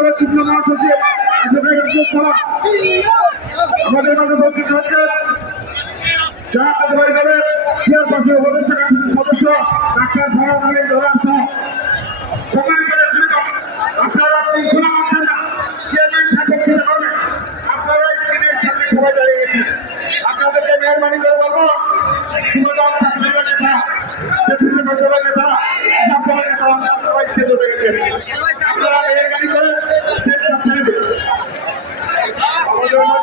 অঞ্চলের যুগ্ম মহাসচিব আমাদের মাঝে শাহ আজমাই দলের চেয়ারপারসন উপদেষ্টা কাউন্সিলের সদস্য ডাক্তার ফরাদ আলী ধরান সম্মানিত আপনারা শৃঙ্খলা মানছেন না চেয়ারম্যান সাহেব গেছেন আপনারা মেহরবানি করে স্টেজ ছাড়ছেন আমাদের মাঝে উপস্থিত হয়েছেন জাতীয়তাবাদী ছাত্র দলের সংগ্রামী সাধারণ সম্পাদক আবুল রহমান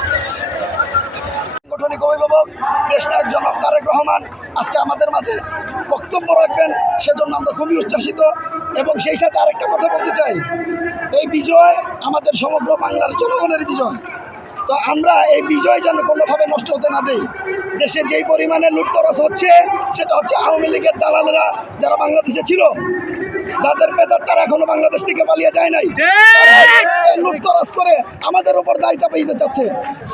দেশনায়ক জনাব তারেক রহমান আজকে আমাদের মাঝে বক্তব্য রাখবেন, সেজন্য আমরা খুবই উচ্ছ্বাসিত। এবং সেই সাথে আরেকটা কথা বলতে চাই, এই বিজয় আমাদের সমগ্র বাংলার জনগণের বিজয়। তো আমরা এই বিজয় যেন কোনোভাবে নষ্ট হতে না দেই। দেশে যেই পরিমাণে লুটতরাজ হচ্ছে, সেটা হচ্ছে আওয়ামী লীগের দালালেরা যারা বাংলাদেশে ছিল তাদের বেতন তারা এখনও বাংলাদেশ থেকে পালিয়ে যায় নাই। লুটতরাজ করে আমাদের উপর দায় চাপিয়ে দিতে চাচ্ছে।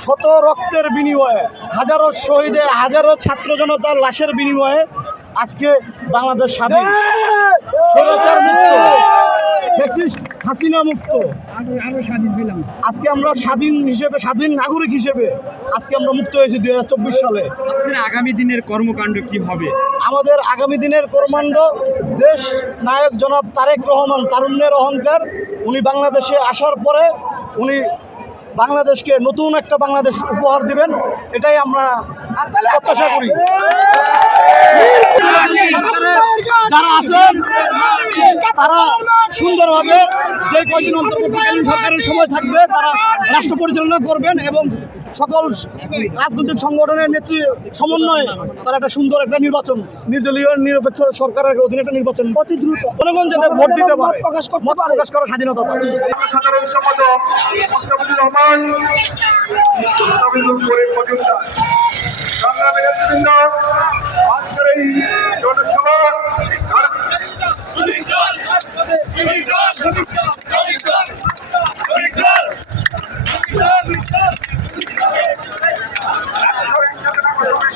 শত রক্তের বিনিময়ে হাজারো শহীদে হাজারো ছাত্র জনতার লাশের বিনিময়ে আজকে বাংলাদেশ স্বাধীন। স্বৈরাচার মুক্ত হাসিনা মুক্ত। আরও স্বাধীন পেলাম আজকে আমরা স্বাধীন হিসেবে স্বাধীন নাগরিক হিসেবে আজকে আমরা মুক্ত হয়েছি দুই হাজার চব্বিশ সালে। আগামী দিনের কর্মকাণ্ড কি হবে? আমাদের আগামী দিনের কর্মাণ্ড দেশ নায়ক জনাব তারেক রহমান তারুণ্যের অহংকার, উনি বাংলাদেশে আসার পরে উনি বাংলাদেশকে নতুন একটা বাংলাদেশ উপহার দিবেন, এটাই আমরা প্রত্যাশা করি। যারা আছেন তারা সুন্দরভাবে যে কয়দিন অন্তর্বর্তীকালীন সরকারের সময় থাকবে তারা রাষ্ট্র পরিচালনা করবেন এবং সকল রাজনৈতিক সংগঠনের নেত্রী সমন্বয়ে তারা একটা সুন্দর একটা নির্বাচন নির্দলীয় নিরপেক্ষ সরকারের অধীনে একটা নির্বাচন অতি দ্রুত। জনগণ যাতে ভোট দিতে পারে প্রকাশ করতে পারে। প্রকাশ করার স্বাধীনতা পায় সাধারণ সম্পাদক মোস্তাফিজুর রহমান সংগ্রামী নেতৃবৃন্দ আজকের এই জনসভা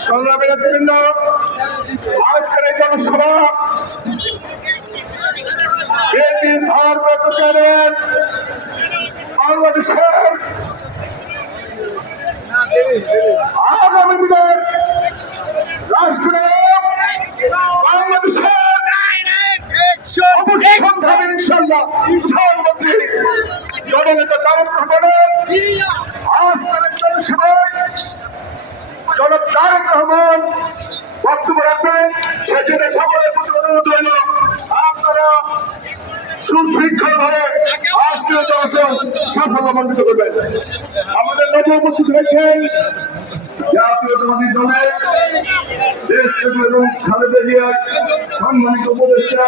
সংগ্রামী নেতৃবৃন্দ আজকের এই জনসভা বিএনপির ভারপ্রাপ্ত চেয়ারম্যান বাংলাদেশের আগামী দিনের অবসংখ্যান ইনশাল্লাহ প্রধানমন্ত্রী, জননেতা তারক রহমানের আজকের জনসভায় জনাব তারেক রহমান বক্তব্য রাখবেন। সেজন্য সকলের প্রতি অনুরোধ রইল, আপনারা সুশৃঙ্খল ভাবে আজকের জনসভা সাফল্যমণ্ডিত করবেন। আমাদের মাঝে উপস্থিত হয়েছেন জাতীয়তাবাদী দলের দেশ এবং খালেদা জিয়ার সম্মানিত উপদেষ্টা